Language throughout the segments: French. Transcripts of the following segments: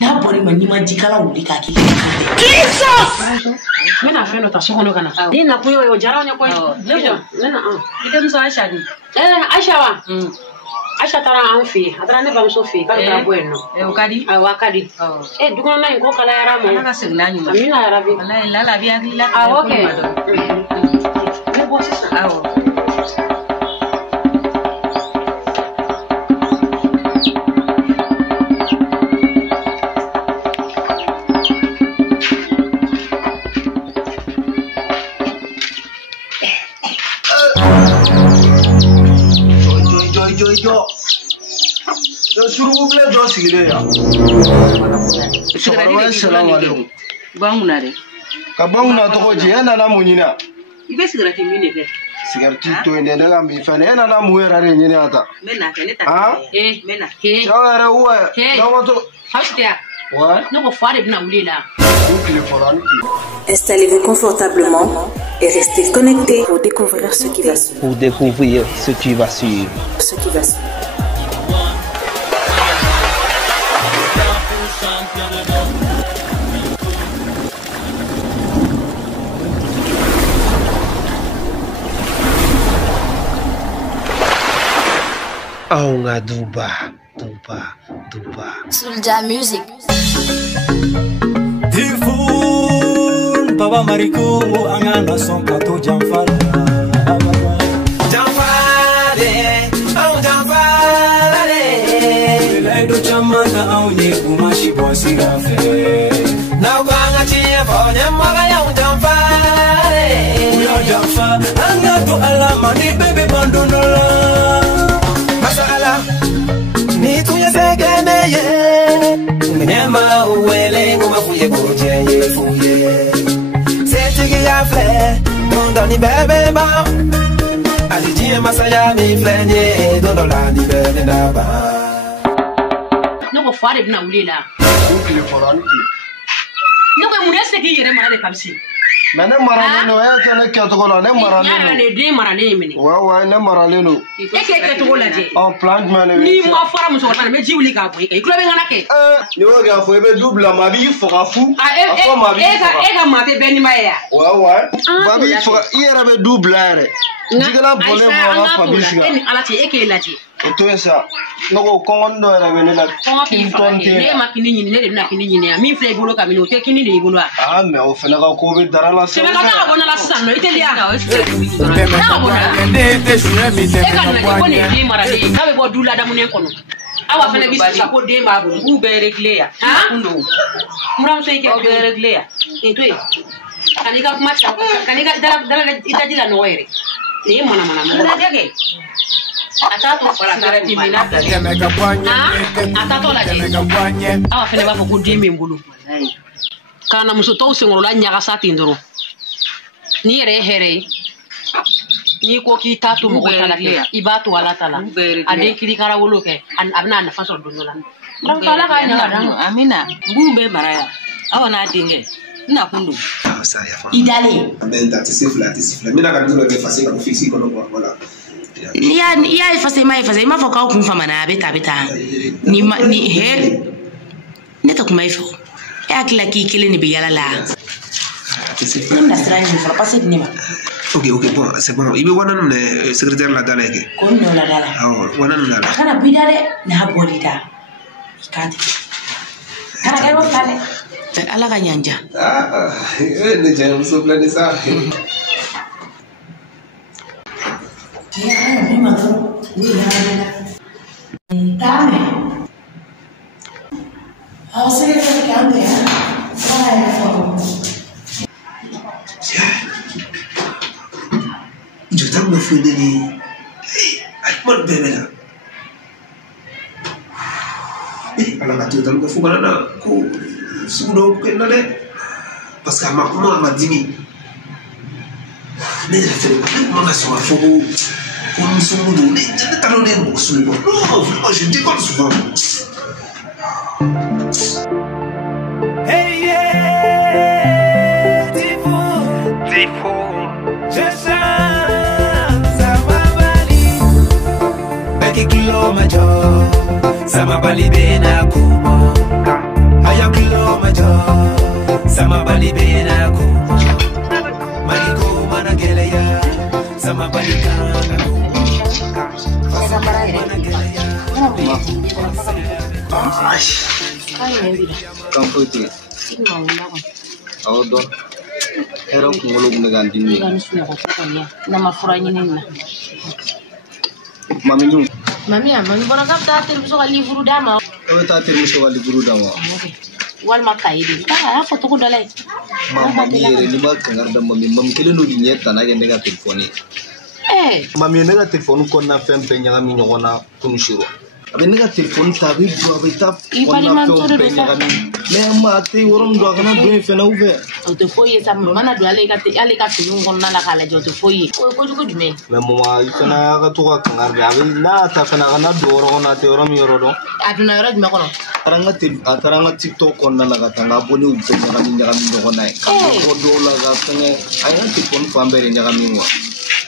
n'a borima ni ma jikala wuli ka ki Jesus mena feno ta sokono kana ni na kuyo yo jara nya ko mena ide muso Aisha ni Aisha wa Aisha tara an fi atara ne ba muso fi ka tra bueno wakadi dugona na ko kala yara mo na ka segla nyuma amina ya rabbi wallahi la bi agila okay ne bo sisa Yo surugu ble do sigile ya. Assalamu alaikum. Bamuna de. Ka bamuna to ko je na munyina. Ibe sigarati mine de. Sigarati to ende na mi fa ne na mu era re nyina ata. Mena ke ne ta. Mena. Yo era uwa. Na moto. Hausia. Ouais. No ko fare bina ulila. Installez-vous confortablement et restez connectés pour découvrir ce qui va suivre. Ce qui va suivre. Aunga duba. Soulja Music. Tifun Baba Mariko angana son kato jamfare oh jamfare Laido chamana aunye kumashi bosi gafe na kwanga chie fone maga ya jamfare uya jamfa angato alama ni bebe bandonola masala ni tuya segeneye Nema uwele ngoma fuye koje ye fuye Seti ya fle Donda ni bebe ba Alijie masaya mi flenye Dondola ni bebe na ba Noko fare bina ulila Ukile foranki Noko munese ki yere marade kamsi Mane maraleno ya tane katokola ne maraleno Ya ne de marale mini wa ne maraleno Eke katokola je en plant mane Ni mo fara muso kana me jiwuli ka boy iklo be ngana ke ni wo ga fo ebe double ma bi fora fu afo ma bi ega mate beni maya wa ba bi fora yera be double are digala bole mo na pabisha eni alati eke laji to esa noko kongondo era be la ne makini nyini ne de na kini nyini mi fle bolo ka mi no te kini de igolo ah me o fela ka ko be darala sa se me ka ta bona la sanno itelia na bona Nete sure mi te ko ne di marade ka be bo dula da munen kono awa fele bi sa ko de ma bo u be regle ya uno muram se ke be regle ya into e kanika kuma cha kanika dara itadila no were ni mona mona jage atato fala karati minata Temeka kwanye atato la je awa fele ba ko de mbulu kana musoto usengoro la nyaga sa tindoro ni yere here ni ko ki tatu mo tala ke ibatu wala tala ade kiri kara wolo ke abna na faso donyola ran kala ka nya ran amina ngumbe maraya awona dinge ina kundu idale amenda tisifla mina ka dulo be fasi ka fisi ko no wala ya ifase ma foka ku mfama na beta ni he neta kuma ifo ya kila kile ni biyala la na strange for passer ni ma ok bon c'est bon ibe wonan ne secrétaire la daleke ko no la dala wonan la kana bidare na bolita ikati kana gero pale ala ka nyanja ne jam so plan ça ya ni ma ni dame awasere ka kambe ya je t'aime fou deni ay mon bébé là ala ka tu t'aime fou bana ko sudo ko na de parce que ma dimi mais ma so fo ko nous sommes donnés je t'allons les mots sur le bon non je déconne souvent Hey Tifo Je chante Sama bali Beki kilo majo Sama bali bena kuma Kan fote. Awo do. Era kungolo bunga ndini. Na mafura nyinina. Mami nyu. Mami bona kapta tel so gali furu dama. Awe ta tel muso gali buru dama. Wal makaidi. Ta foto ko dalai. Mami yere ni ma kangar da mami kele no di nyeta na gende ga telefoni. Mami ne ga telefoni ko na fempe nya mi nyona kunshiro. Abe ne ga telefoni ta bi do abe ta ko na fempe nya ga mi. Me ma te worom do kana do fena uve. O te foye sa mana do ale ka tinu ngona la kala jo te foye. Ko di me. Me mo ma ifena ga to ka kangar da abe na ta fena ga na do ro na te worom yoro do. Aduna yoro me kono. Ataranga TikTok konna laga tanga boni ubbe nyaga mi ngona e. Ko do laga tanga ayana telefoni fambere nyaga mi ngwa.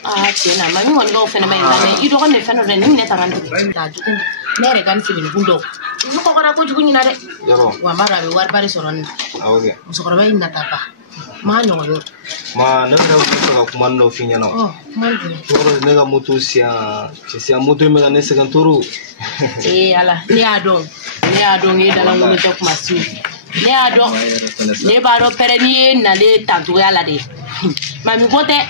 Tena mami wongo fena mai ngane ido konne fena re ni ne tangandi da juku mere kan sibin bundo mu ko kora ko juku ni na de Yaro wa mara be war bari soron awge muso kora bay na tapa ma nyogo yo ma ne re ko kuma no finya no malde toro ne ga moto sia moto me ga ne se kan toro ala ni adon e dala ngono to kuma su ni adon ne ba do pere ni na le tantu ala de mami bote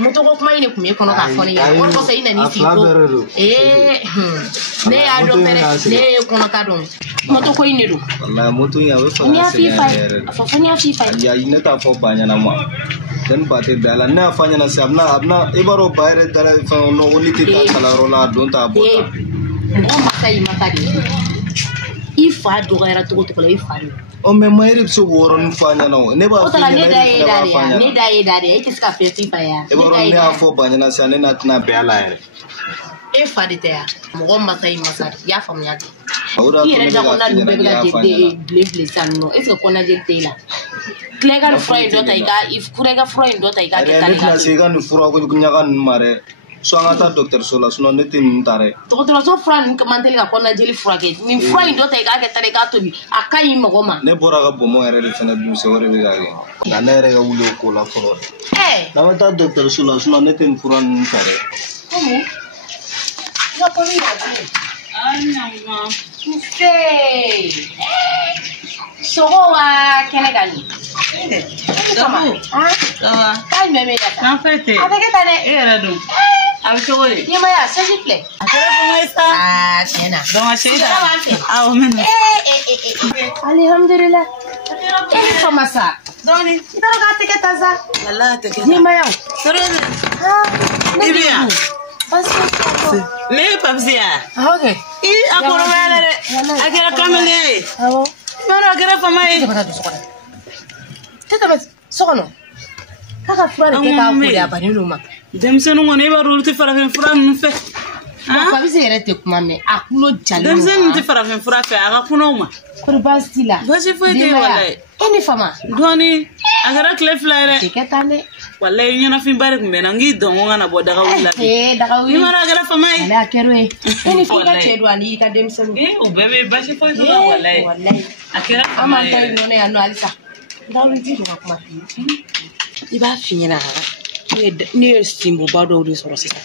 moto ko kuma ine kuma kono ka foni ya ko se ina ni fiko ne ya do pere ne kono ka don moto ko ine do wallahi moto ya we fa foni ya fifa ya ine ta fo banya na ma dan ba te dala na fanya na sabna abna ibaro bayre dala fa no woni ti ta kala rola don ta bota ngo makai makari ifa do ga era to la ifa o me mayre so woron fanya no ne ba fanya ne da e kiska fe fifa ya e woron ne afo banya na sane na tna be ala ere e fa de ta mo makai masari ya fam ya de ora to ne ga de blé sanno est ce qu'on a de tela Klegan Freund do taiga if kurega Freund do taiga ke tani ga se ga ni furo ko nyaga mare so ngata docteur sola suno netin tare to so fran manteli ga kona jeli frage ni Freund do taiga ke tani ka tobi akai magoma ne bora ga bomo ere le fena bi se ore be ga ge na ne re ga wulo ko la furo na mata docteur sola suno netin furan tare como ya por ir Anyama Sei. Soa Kenegani. Sawa. Kai meme ya. Kan fete. Avec tane. Era do. Abi chogori. Yema ya, s'il vous plaît. Akara bumaisa. Tiena. Doma sheda. Ah, mena. Alhamdulillah. Kama sa. Doni. Ndaro ga teke taza. Allah teke. Yema ya. Sorene. Ibia. Me papsia. Okay. Akoro wele. Akira kamele. Awo. Mano akira famai. Teta bes sokono. Kaka fura ke ka ko ya bani ruma. Demsenu ngone ba rulti farafen fura nfe. Ko bisi yerete kuma me akulo jalo. Demsenu ti farafen fura fe aga kunoma. Ko bastila. Basi foi de wallahi. Eni fama. Doni agara clef laire. Tiketane. Wallahi nyana fin bare kumbe nangi dongo ngana boda ga wala. Daga wi. Mara agara famai. Ala kerwe. Eni fi ka chedo ali ka demsenu. Ubebe basi foi de wallahi. Wallahi. Akira Ama to no ne anu alisa. Dawo ji do kuma. Iba finyana. Ni simbo bado uri soro sisa.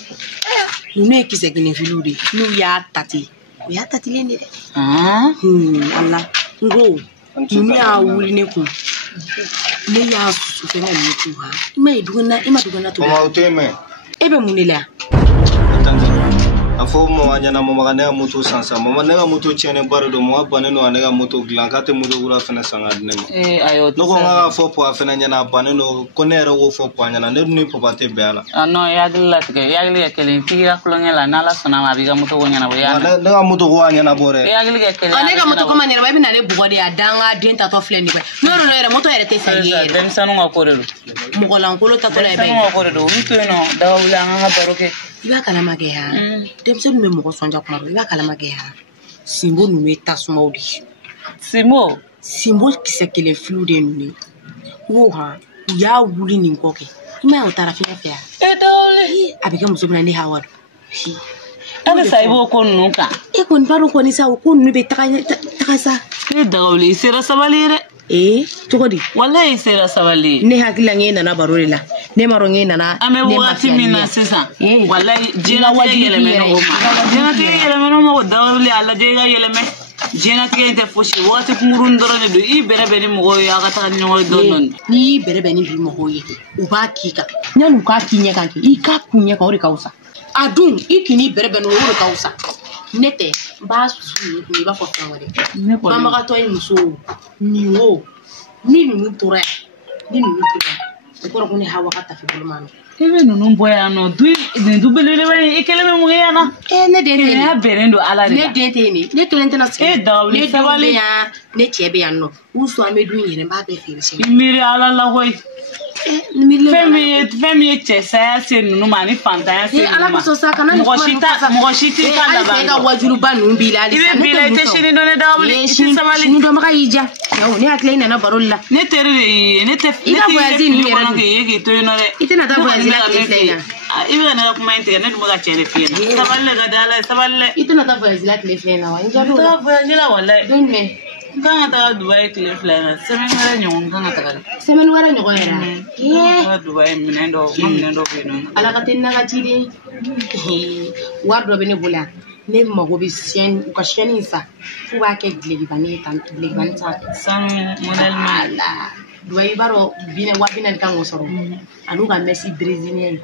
Nune kisegini filudi. Nu ya tati. Ya tati lene. Allah. Ngo. Nune a wuri ne ku. Ne ya su fenga ne ku ha. Ima dugana to. Mama uteme. Ebe munela. Afo mo wanyana mo magane moto sansa mama nega moto chene bardo mo abane no nega moto glankate moto gura fena sanga dnema ayo no ko nga fo po afena nyana bane no konero go fo po nyana ne ni popate bela no yagla tike yagli yakele tigira kulongela nala sona mabiga moto go nyana boya nega moto go nyana bore yagli yakele anega moto ko manera mabi na le bugodi adanga denta to fleni ba no no era moto era te sayere dem sanu ngakore mo ko lankolo tato la be sanu ngakore do mito no dawula nga baroke iba kala mage ha demse nume mo ko sonja kuma iba kala mage ha simbo nume tasuma odi simbo kisekele flu de nume wo ha ya wuli ni ngoke ima o tarafina fia dawle abike muso bina ni hawad ana saibo ko nuka ko nbaro ko ni sa ko nu be takasa dawle sira sabalire togodi wallahi sira sabali ne hakila ngena na barorela ne maronge na ame wati mina sisa wallahi jina yeleme no ma jina yeleme no ma dawle alla jega yeleme jena kente foshi wati kumurun dorone do I bere beni mo ya gata ni mo donon ni bere beni bi mo yeke u ba kika nyanu ka kinye kanke I ka kunye ka ori kausa adun ikini bere beni ori kausa nete ba su ni ba fofa wore ba maka to muso ni wo ni nu tore ko ko ni hawa kata fi bulmano ebe nunu boya no du belele we ikeleme mu yana ne de ne ya berendo ala ne de ne to lente na se dawli sabali ya ne chebe ya no uso amedu nyere ba be fi se miri ala la hoy femi chesa se nunu mani fanta ya se ala ko so saka na mo shiti kala ba ga wajuru ba nu bila ali sa ne te shini do ne dawli sabali shini do maka yija yo ne akle ina na barulla ne tere ne te ida boyazi ni yere yeke to no re itina da boyazi la klefena ibe na kuma internet ne muga chere fiena saballe ga dala saballe itina da boyazi la klefena wa injaru da boyazi la wallahi dunne kanga ta Dubai klefena semen wara nyon kanga ta kala semen wara nyon era ye Dubai minendo bino ala ka tinna ga tidi wardo bene bula ne mago bi sien ka sienisa fu ba ke glegi baneta san model mala Dubai baro bine wa bine kan osoro anu ga Messi brésilien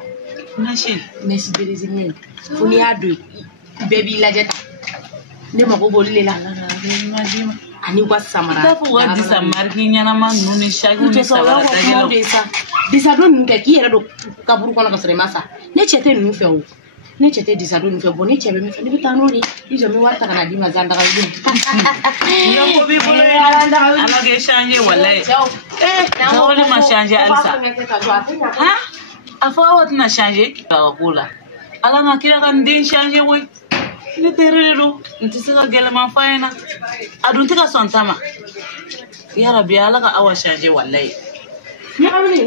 Messi brésilien funi adu baby la jeta ne mago bolle la ani kwa samara ta fu wadi samar ki nyana man nuni shagu ni sawara ta gelo disa don nunke ki era do kaburu kono ka sere masa ne chete nu fe o ne chete disa don fe bo ne chebe me fe ni bitanori ijo me warta kana di mazanda ka ide yo ko bi bolo ala ge changer wallahi na wala ma changer alsa ha afa wat na changer ka kula ala ma kira kan din changer we ni terero ntisika gele ma faena adun tika sontama ya rabbi ala ka awa changer wallahi ni amni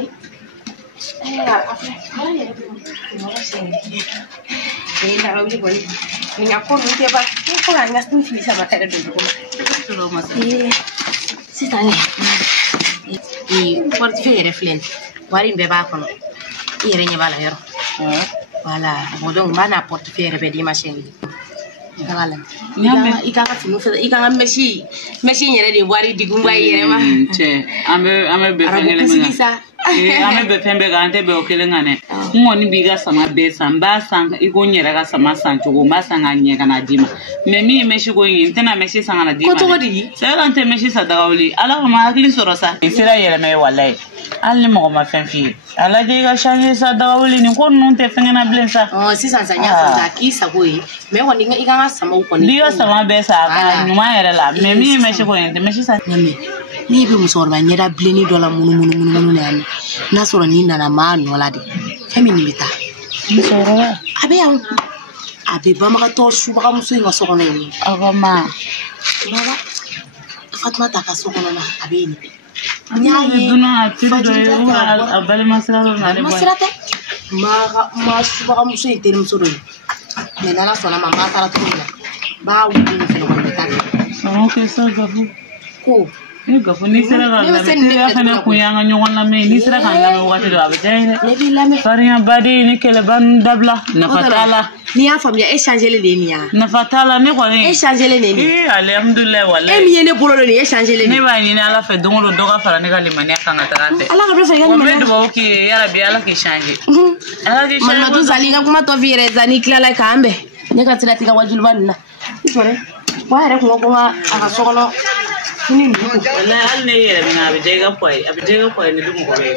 Ikanga finu fe ikanga meshi nyere de wari digumba yere ma che ame be fengele menga ame be fembe ga ante be okele ngane ngoni biga sama be samba sang iko nyere ga sama sancho go masanga nye kana dima memi meshi go yin tena meshi sanga na dima ko to di sera ante meshi sadawli ala ma akli sorosa sera yere me wallahi alni mo ma fenfi ala de ga shanye sadawli ni ko non te fengena blensa oh si sansa nya ko ki sagoyi me woni ikanga sama ko ni biga sama be sa ka nyuma yere la memi meshi go yin meshi sa ni be musorba nyera bleni dola munu ne na soro ni na ma no la de femini bita musoro abe ba maka to shu ba muso inga soro no agama baba Fatma ta ka soro na abe ni nyaye duna atido yo abale masira na le masirate ma shu ba muso ite musoro ni na sona mama tara to ba wu ni se ko ta sono ke so gafu ko gafu ni sera ga la ya kana kuyanga nyona me ni sera ga la wati do abajaire ne bi la me fariya badi ni kele ban dabla na fatala ni ya famia échanger le ni ya na fatala ne ko ni échanger le ni alhamdulillah wallahi mi ne bolo ni échanger le ni ba ni ala fe dongo do ga fara ne ga limani akanga tarate ala ga do fe ga ni me do ki ya rabbi ala ki changer ala ki changer mama tu zalinga kuma to vire zani klala kambe ne ka tsira tika wajulban na isore wa re ko aka sokono wallahi alne yere na abijega kwai ni dumu gobe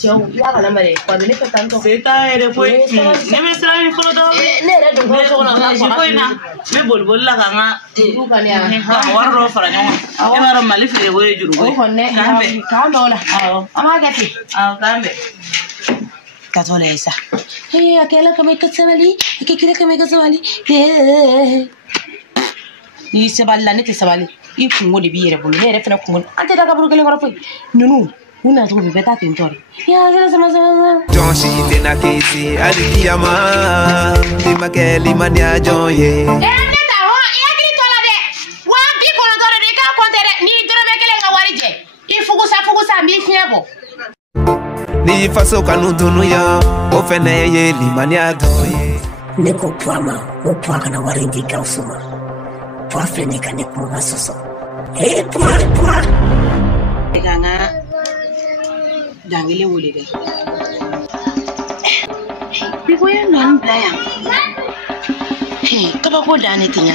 chew ya bala mare kwa ne ka tanto seta ere kwai ne me sra ni folo do ne re do so na ko ina me bolbol la kanga du kan ya warro fara nyama e waro malifire go juru go kambe kambe ama gati kambe katole isa akela kama ikasabali akikira kama ikasabali ni saballa ne te sabali ikungo de biere bulu ne refena kungo ante daga buru kele ngora foi nunu una to be beta tentori ya gela sama John shi tena kesi adiyama limakeli mania John ye neta ho ya ki tola de wa bi kono tore de ka kontere ni doro be kele ngawari je ifugusa mbi fiebo ni faso kanu dunu ya ofene ye limania John ye neko pama opaka na warindi kausuma Pour finir quand les cours soso. Ganga dangile wuliga. Biko ya non blaya. Hey, kaba ko dane tinya.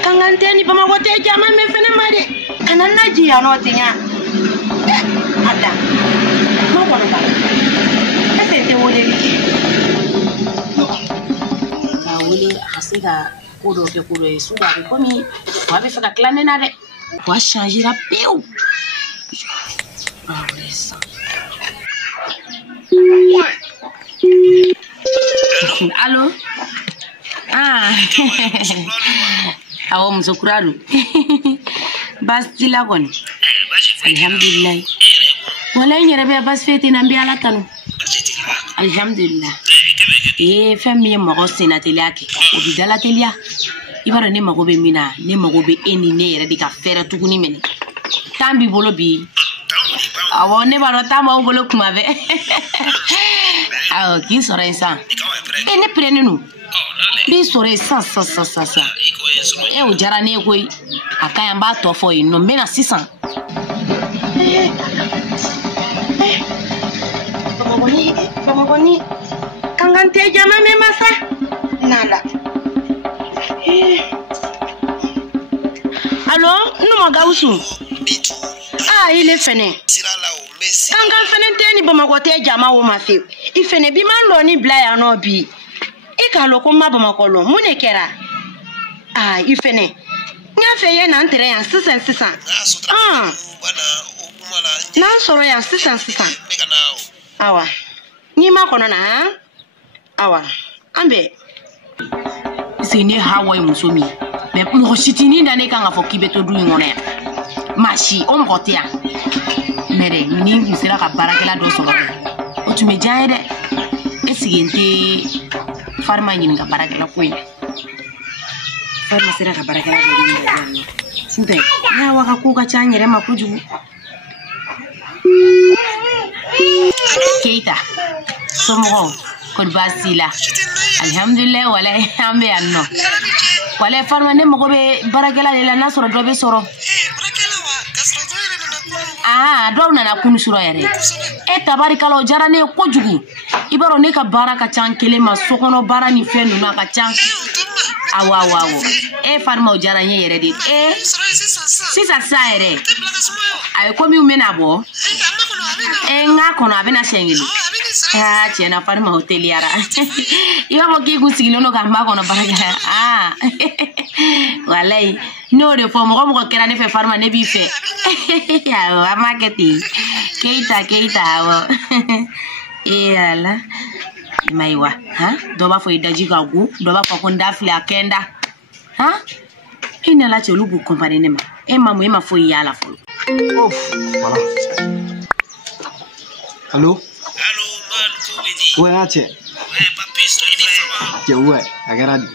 Kangante ni pama ko te jama me fene made. Kanana ji ya no tinya. Ada. Ma ko na ba. Ese wole bi. Na wole hasiga kodo ke kodo yesu ba ko mi wa be faka klane na de. Wa changer la peu. Ah oui ça. Allô? Ah. Awo mzokuraru. Bas dilagoni. Alhamdulillah. Wala nyerebe bas fete na mbi ala tanu. Alhamdulillah. Femi mo sina teliaki. Obi dala telia. Ibara ne mago be mina, ne mago be eni ne yere di ka fere tuguni mene. Tambi bolo bi. Awo ne baro tama o bolo kuma be. Awo ki sore insan. Ne prene nu. Bi sore sa. E o jara ne koi. Aka yamba to fo ino mena 600. Pamagoni. Kangante jama me masa. Nala. Allô, nous magausu. Ah, il est fini. Kangan fene teni bamakote jama wo mafi. Ifene bi man lo ni blaya no bi. Ika lo ko mabamakolo mune kera. Ah, ifene. Nya feye na ntere ya 600. Ah. Na soro ya 600. Awa. Ni makono na. Awa. Ambe. Sine hawa musomi. Me mo shitini ndane kanga fokibe to du ngone. Mashi o mgotia. Mere ni ngisira ka barakela do solo. O tu me jaide. Esigente farma nyin ka barakela koyi. Farma sira ka barakela do ni. Sinte. Na waka ku ka chanyere makuju. Keita. Somo ko basila. Alhamdulillah wala ambe anno. Wala farma ne mo be barakela le la nasoro do be soro. Ah, do na kunu suro yare. E tabarikalo jara ne kojugu. Ibaro ne ka baraka chankele ma sokono bara ni fenu na ka chan. Awa. E farma o jara nye yere dit. E sisa saere. Ay komi umenabo. E nga kono abena shengili. Ah, chena farma hotel yara. Iwa mo ki gusigilo no ka ma kono baraka. Ah. Walai. No de fo mo kera ne fe farma ne bi fe. Ya marketing. Keita awo. Ala. Maiwa, ha? Doba fo idaji ka gu, doba fo konda fli akenda. Ha? Ina la che lugu company nema. E mamu e ma fo yala fo. Ouf, voilà. Allô? Allô, man, comedy. Ouais, là, tiens. Ouais, papi, c'est tiens, ouais, regarde.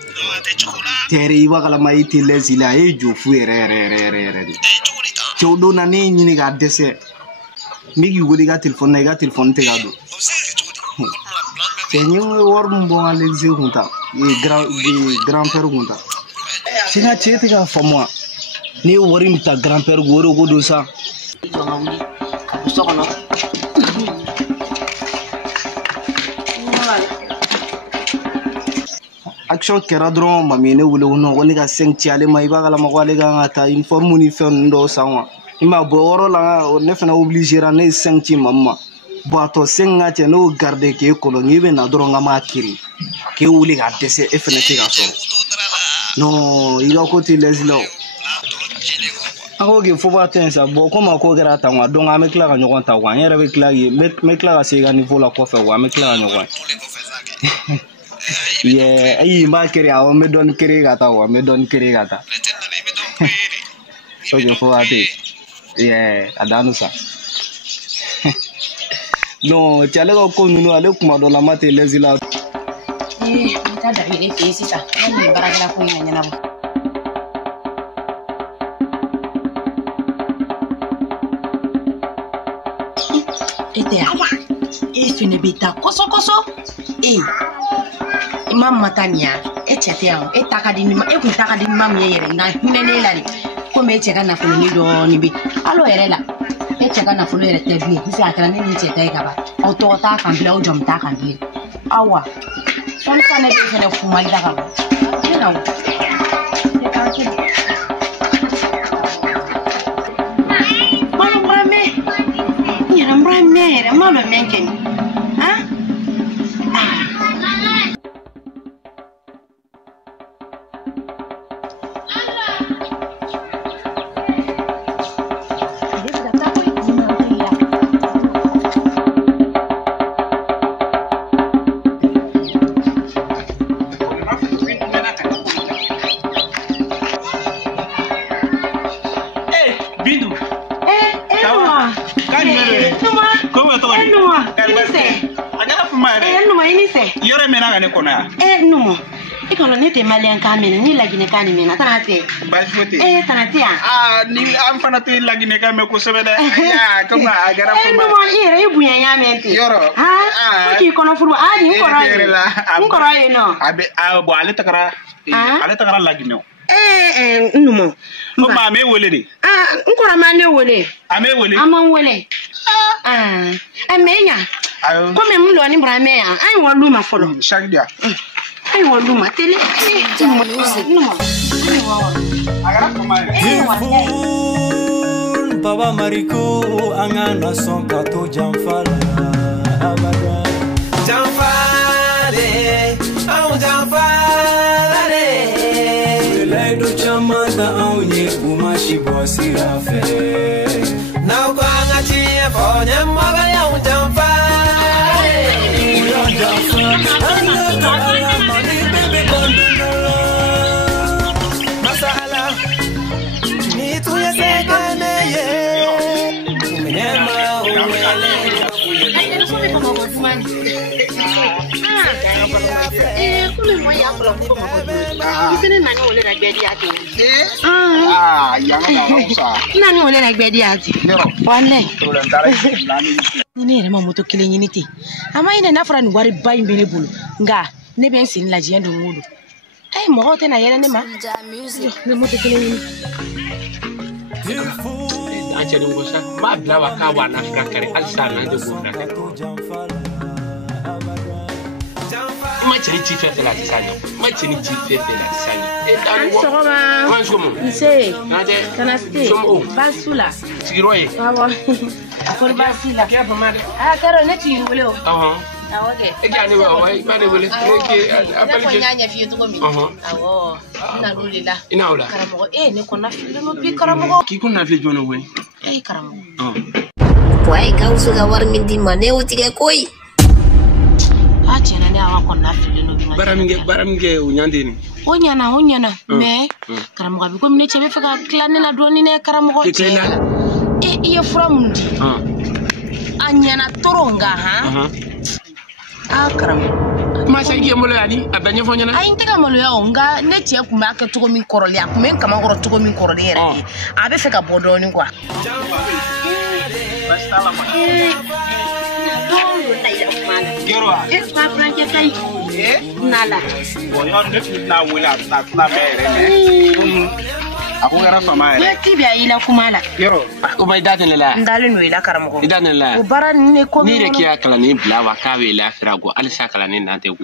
Tere iwa kala maiti lesila ejo fu re. Tiens, do na ne nyini ga dese. Migi wodi ga téléphone te ga do. Tiens, wor mbo alexé hunta. Grand-père hunta. Singa chete ga fa moi. Ni wori mta grand-père goro godo sa. Action kera dron mamene wule wono woni ga 5 tiale mai ba gala magwale ga ngata informe ni fen ndo sanwa ima bo woro la ne fena obligé ra ne 5 ti mamma bo to 5 ngate no garder ke ko ngi be na dron ngama kiri ke wule ga dese e fena ti ga so no iga ko ti leslo ako ge fo ba ten sa bo ko ma ko gara tanwa donc ame kla ga nyokon ta wa nyere be kla ye me kla ga se ga niveau la ko fe wa me kla ga nyokon yeah, ayi ma kiri awo me don kiri gata. Okay, for ati. Yeah, adanu sa. No, chale ko nunu ale kuma do la mate lezila. Kita dari le fesi sa. Ni barakala ko nya na. Ete. Isso ne bita koso. mamma tania e cheteo e takadini ma e ku takadini mam yere na hinene lari ko me cheka na fulu ni do ni bi alo yere la e cheka na fulu yere te bi isi akara ni cheta e kaba o to ta kan bila o jom ta kan bi awa on kana be fene fuma ida kaba ina o e ka ki malo brame ni rambrame era malo menken ha Numo. Ikaw lang nito maliang kami ni lagi na kani mina tanate. Basfuti. Tanate ya. Ni am fanati lagi ne kami ko sebeda. Ya, kuma agara ko. Numo ire ibunya nyamenti. Yoro. Ki kono furu ni ngoro ye no. Abe bo ale takara lagi no. Numo. O ma me wole di. Ngoro ma ne wole. Ame wole. Amon wole. Amenya. Come mlo ni brame ya. Ai wo luma folo. Shagdia. Ai wo luma tele. Numo. Agara ko ma. Baba Mariko angana son kato jamfala abada. Jamfale, au jamfale. Laido chamanda au nye umashi bosi rafe. Na kwanga chie fonya mwaga ya jamfale. Masala, ni tu ya sekane ye. Nani wole na gbedi ati. Wale. Ni ere ma moto kile nyiniti. Ama ine na fara ni wari bayi mbele bulu. Nga ne ben sin la jiendo ngudu. Ai mo hote na yele ne ma. Ne moto kile nyini. Acha ni ngosa. Ba bla wa ka wa na frakare alsa na de bulu. Machini chief fait la tisane. Machini chief fait la tisane. Et dans le c'est Tanasti. Basula. Tiroye. Ah bon. Akor basula. Kia pomade. Karo ne ti wolo. Okay. E gani wa ba de wole. Ke apali ke. Nyanya fi to komi. Awo. Ina lulila. Ina ola. Karamo ne kona fi no bi karamo. Ki kuna fi jono we. Karamo. Wai kausu ga war min di mane utige koi. Achena ne awa kona fi no bi. Baramge unyandini. Onyana me karamo ga bi ko mine chebe faka klane na doni ne karamo ko. Iye fura mundi. Anyana toronga ha. Karamo. Ma sai ke molo yani abanye fonyana. Ai ntega molo ya onga ne tie kuma ka to ko min korole ya kuma kama goro to ko min korole yere. Abe feka bodo ni kwa. Bastala ma. Gero a. Pa franke kai. Nala. Boyo ne na wala na mere ne. Aku gara fama ya tibia ila kumala yoro ko bay daten la ndalen no ila karamo idan la o baran ne ko ni rekiya kala ni blawa kawe la firago alisa kala ni nante go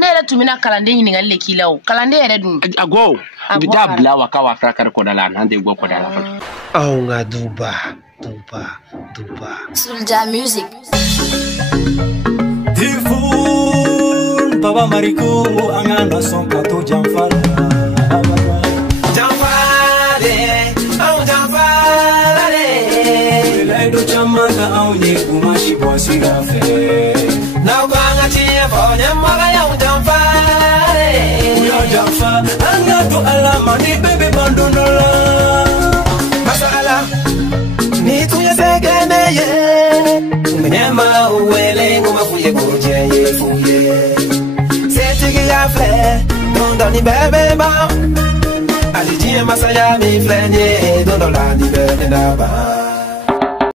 ne la tumina kala ndi ni ngalle kilawo kala ndi ere dum ago bida blawa kawa frakar ko dala nante go ko dala nga duba Sulja music Tifun Baba Mariko angana son kato jamfala Laido chamanda au nye umashi bosi rafe. Na kwanga chie fonya mwaga ya jamfale. Uya jamfa anga tu alama ni bebe bandonola. Masala ni tu ya sekene ye. Mnyema uwele ngoma fuye koje ye fuye. Setigi ya fle dondo ni bebe ba. Alijie masaya mi flenye dondo la ni bebe na ba.